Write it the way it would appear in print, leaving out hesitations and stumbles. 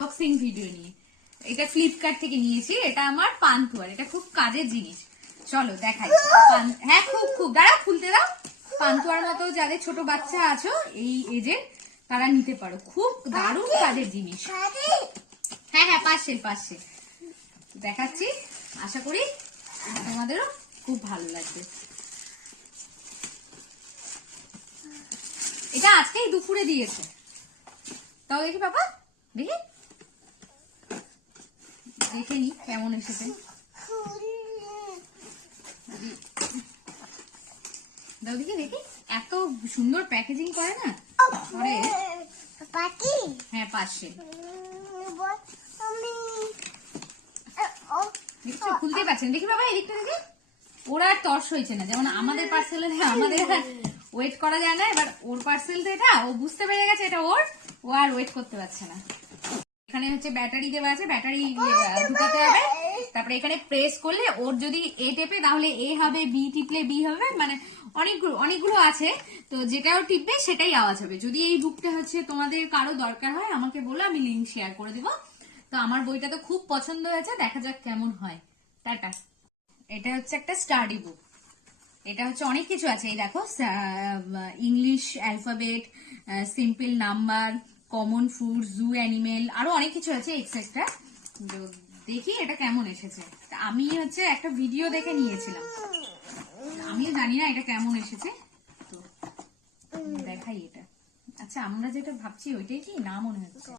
Boxing video নিয়ে। এটা Flipkart থেকে নিয়েছি, এটা আমার পান্তুয়ার, এটা খুব কাজের জিনিস। চলো দেখাই। হ্যাঁ খুব খুব দাঁড়াও, খুলতে দাও। পান্তুয়ার মতো যাদের ছোট বাচ্চা আছো এই এজে তারা নিতে পারো, খুব দারুণ কাজের জিনিস। হ্যাঁ হ্যাঁ পার্সেল পার্সেল দেখাচ্ছি, আশা করি তোমাদেরও খুব ভালো লাগবে। এটা আজকেই দুপুরে দিয়েছে। তাও দেখি বাবা, দেখি দেখে নি কেমন এসেছে। দাও দেখি দেখি, এত সুন্দর প্যাকেজিং করে না পরে। হ্যাঁ পার্সেল দেখছো, খুলতে পারছেন। দেখি বাবা এদিকটা দেখি, ওরা আর তর্স হয়েছে না, যেমন আমাদের পার্সেলে আমাদের ওয়েট করা যায় না, এবার ওর পার্সেল তো এটা, ও বুঝতে পেরে গেছে এটা ওর, ও আর ওয়েট করতে পারছে না। এখানে হচ্ছে ব্যাটারি দেওয়া আছে, ব্যাটারি ঢুকাতে হবে, তারপরে এখানে প্রেস করলে ওর যদি এ টেপে তাহলে এ হবে, বি টিপলে বি হবে, মানে অনেকগুলো আছে, তো যেটাও টিপবে সেটাই আওয়াজ হবে। যদি এই বুকটা হচ্ছে তোমাদের কারো দরকার হয় আমাকে বলো, আমি লিঙ্ক শেয়ার করে দিব। তো আমার বইটা তো খুব পছন্দ হয়েছে, দেখা যাক কেমন হয়। টাটা। এটা হচ্ছে একটা স্টাডি বুক, এটা হচ্ছে অনেক কিছু আছে। এই দেখো, English alphabet, simple number, common food, zoo animal, আরো অনেক কিছু আছে এক্সেট্রা। দেখি এটা কেমন এসেছে। আমি হচ্ছে একটা ভিডিও দেখে নিয়েছিলাম, আমিও জানি না এটা কেমন এসেছে, তো দেখাই এটা। আচ্ছা আমরা যেটা ভাবছি ওইটাই কি না মনে হচ্ছে।